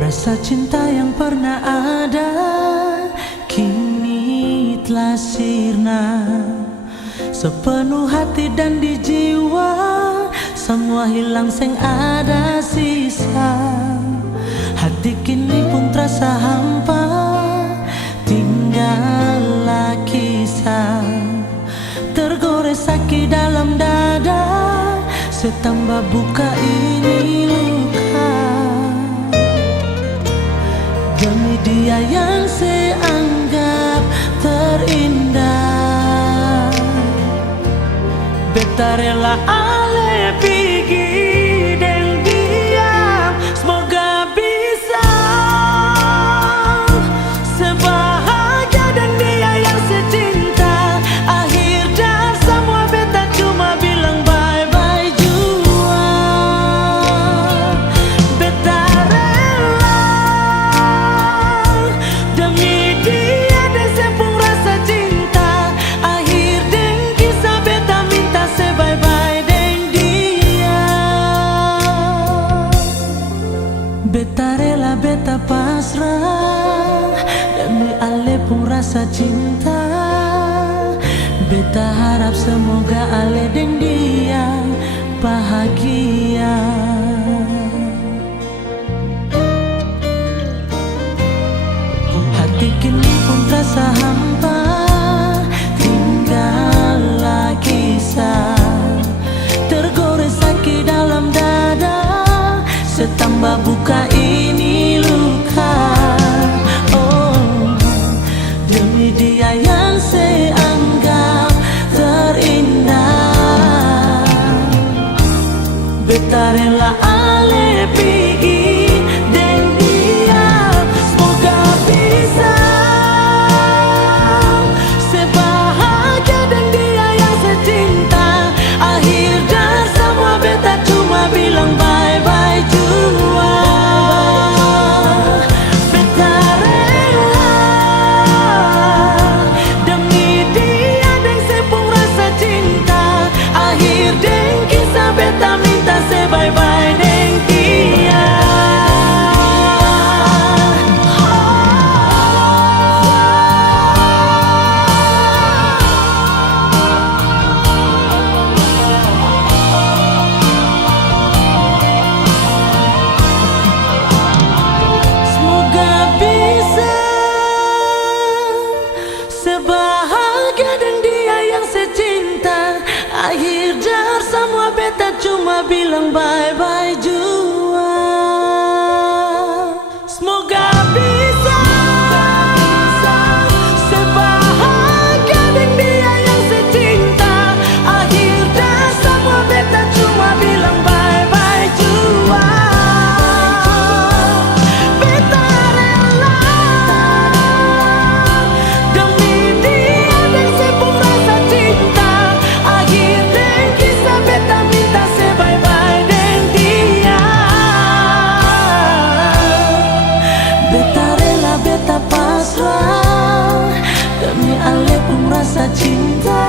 Rasa cinta yang pernah ada kini telah sirna. Sepenuh hati dan di jiwa semua hilang, seng ada sisa. Hati kini pun terasa hampa, tinggallah kisah. Tergores sakit dalam dada, setambah buka ini luka. Demi dia yang seanggap terindah, beta rela ale pergi dan diam. Semoga bisa sebahagia dan dia yang secinta. Akhir dan semua beta cuma bilang bye-bye jua. Beta rela demi dia dan sempung rasa cinta. Akhir dan kisah beta minta bye-bye dan dia. Beta rela, beta pasrah demi ale pun rasa cinta. Beta harap semoga ale dan dia bahagia. Hati kini pun terasa hampa, tinggallah kisah. Tergores sakit dalam dada, setambah buka ini luka. Oh, demi dia yang seanggap terindah, beta rela ale pergi dan dia. Semoga bisa sebahagia dan dia yang secinta. Akhir dan semua beta cuma bilang bye-bye jua. Beta rela demi dia dan sempung rasa cinta. Akhir dan kisah beta minta bye-bye dan dia. Semoga bisa sebahagia dan dia yang secinta. Akhir dari semua beta cuma bilang bye-bye jua. Semoga bisa sebahagia dan dia yang secinta. Akhir dari semua beta cuma bilang bye-bye jua. Beta rela demi dia dan sempung rasa cinta. Akhir dan kisah beta minta bye-bye dan dia. Beta rela, beta pasrah demi ale pun rasa cinta.